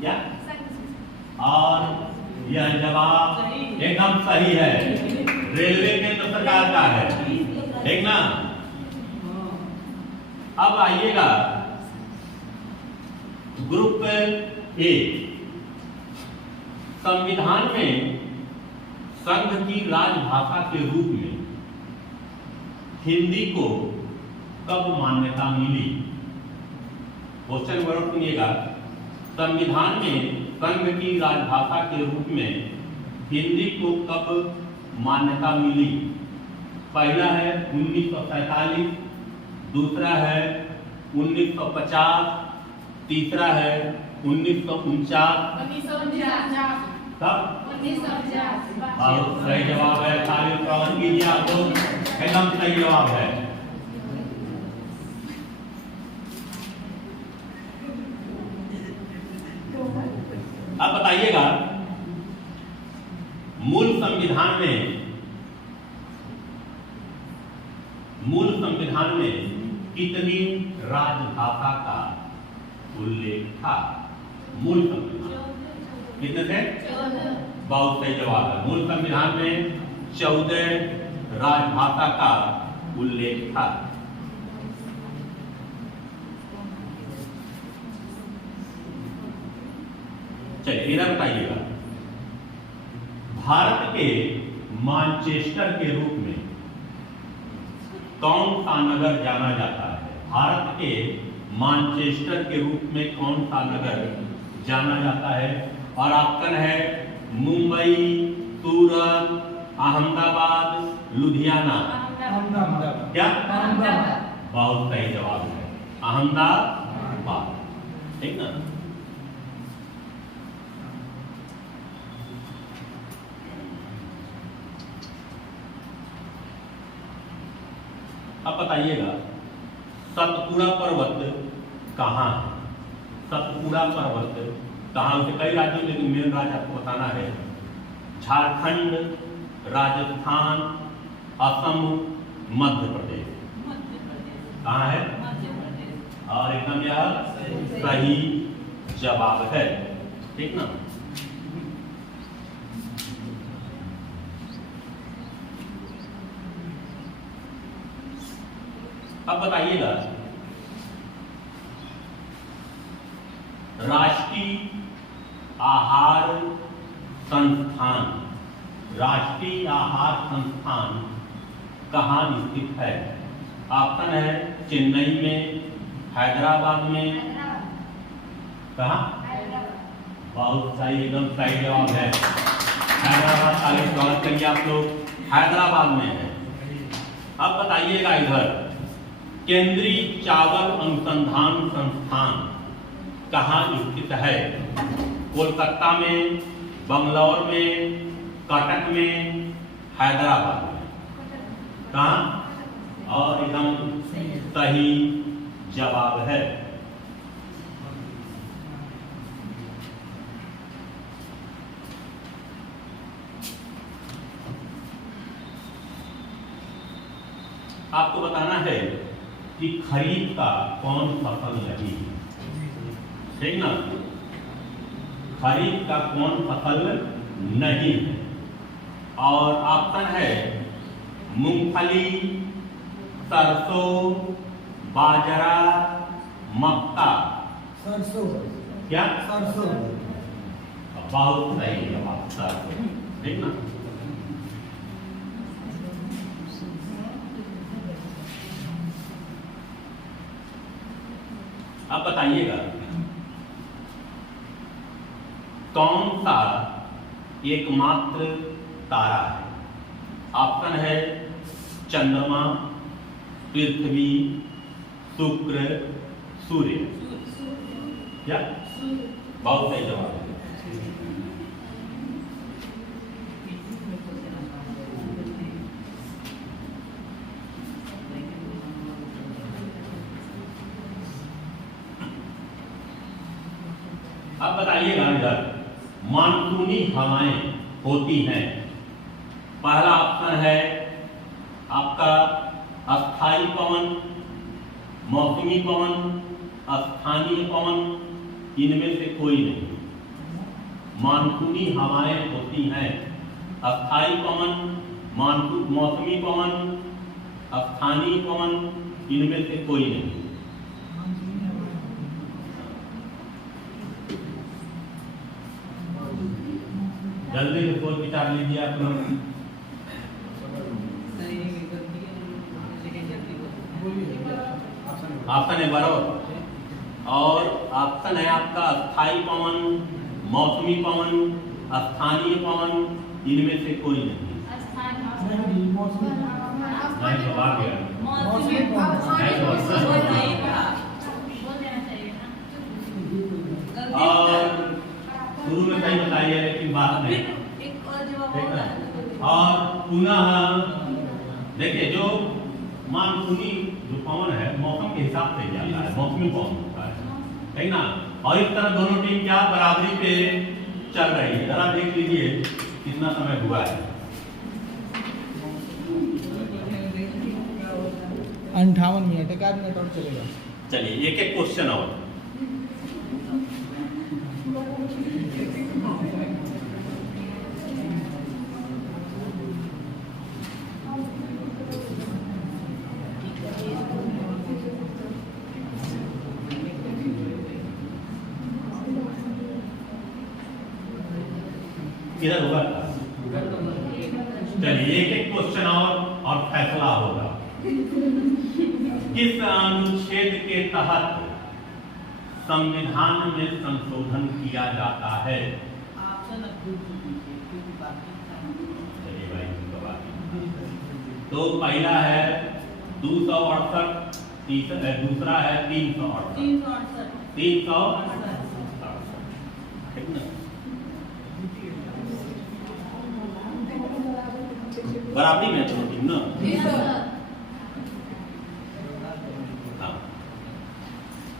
क्या। और यह जवाब एकदम सही है, रेलवे केंद्र सरकार का है, ठीक ना। अब आइएगा ग्रुप ए संविधान में संघ की राजभाषा के रूप में हिंदी को कब मान्यता मिली। क्वेश्चन वर्ड सुनिएगा, संविधान में संघ की राजभाषा के रूप में हिंदी को कब मान्यता मिली। पहला है 1947, दूसरा है 1950, तीसरा है 1949। तब बहुत सही जवाब है। ताली स्वागत कीजिए आप लोग, एकदम सही जवाब है। अब बताइएगा मूल संविधान में कितनी राजभाषा का उल्लेख था। मूल संविधान कितने थे। बहुत सही जवाब है। मूल संविधान में 14 राजभाषा का उल्लेख था। चलिए इधर बताइएगा, भारत के मानचेस्टर के रूप में कौन सा नगर जाना जाता है। भारत के मानचेस्टर के रूप में कौन सा नगर जाना जाता है। और ऑप्शन है मुंबई, सूरत, अहमदाबाद, लुधियाना। अहमदाबाद। क्या अहमदाबाद। बहुत सही जवाब है, अहमदाबाद, ठीक ना। अब बताइएगा सतपुड़ा पर्वत कहाँ है। सतपुड़ा पर्वत कहाँ, उसे कई राज्यों में, लेकिन मेन राज्य आपको बताना है झारखंड, राजस्थान, असम, मध्य प्रदेश। कहाँ है। और एकदम यह सही जवाब है, ठीक ना। अब बताइएगा राष्ट्रीय आहार संस्थान कहाँ स्थित है? ऑप्शन है चेन्नई में, हैदराबाद में, कहाँ? बहुत सही, एकदम सही जवाब है हैदराबाद। आगे स्वागत करिए आप लोग, हैदराबाद में है। अब बताइएगा इधर, केंद्रीय चावल अनुसंधान संस्थान कहाँ स्थित है? कोलकाता में, बंगलौर में, कटक में, हैदराबाद में, कहाँ? और एकदम सही जवाब है। आपको बताना है कि खरीफ का कौन फसल नहीं है, ठीक ना? खरीफ का कौन फसल नहीं है? और ऑप्शन है मूंगफली, सरसों, बाजरा, मक्का। सरसों। क्या? सरसों। बहुत सही जवाब, सरसों, ठीक ना? अब बताइएगा कौन सा एकमात्र तारा है? ऑप्शन है चंद्रमा, पृथ्वी, शुक्र, सूर्य। क्या? बहुत सही जवाब है। अब बताइएगा इधर, मानसूनी हवाएं होती हैं। पहला ऑप्शन है आपका अस्थायी पवन, मौसमी पवन, स्थानीय पवन, इनमें से कोई नहीं। मानसूनी हवाएं होती हैं, अस्थायी पवन, मौसमी पवन, स्थानीय पवन, इनमें से कोई नहीं। जल्दी से सोच विचार लीजिए आप लोग। ऑप्शन है बराबर, और ऑप्शन है आपका अस्थायी पवन, मौसमी पवन, स्थानीय पवन, इनमें से कोई नहीं। नहीं तो आ गया। और शुरू में सही बताइए, लेकिन बात नहीं। और पुनः देखिए, जो मानसूनी जो पवन है मौसम के हिसाब से जाता है, मौसमी पवन होता है, ठीक ना? और इस तरह दोनों टीम क्या बराबरी पे चल रही है। जरा देख लीजिए कितना समय हुआ है। 58 मिनट, 1 मिनट और चलेगा। चलिए एक एक क्वेश्चन और। किधर होगा? चलिए एक एक क्वेश्चन और फैसला होगा। किस अनुच्छेद के तहत संविधान में संशोधन किया जाता है? चलिए भाई, तो पहला है 268, दूसरा है 368, 368, ठीक ना? बराबरी में टीम ना। हाँ।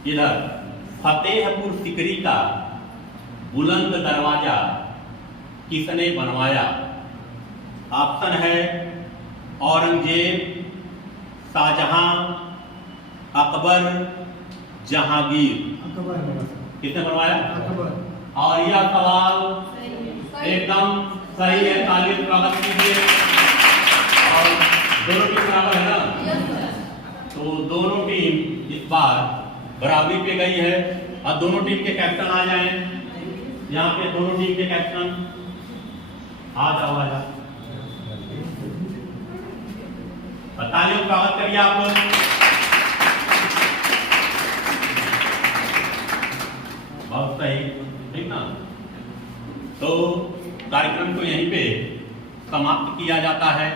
इधर फतेहपुर सिकरी का बुलंद दरवाजा किसने बनवाया? ऑप्शन है औरंगजेब, शाहजहां, अकबर, जहांगीर। किसने बनवाया? अकबर। और यह सवाल एकदम सही है, तालियां स्वागत कीजिए। और दोनों टीम बराबर है ना? तो दोनों टीम इस बार बराबरी पे गई है। और दोनों टीम के कैप्टन आ जाएं। यहाँ पे दोनों टीम के कैप्टन आ जाओ। तालियों का स्वागत करिए आप लोग। बहुत सही, ठीक ना। तो कार्यक्रम को यहीं पे समाप्त किया जाता है।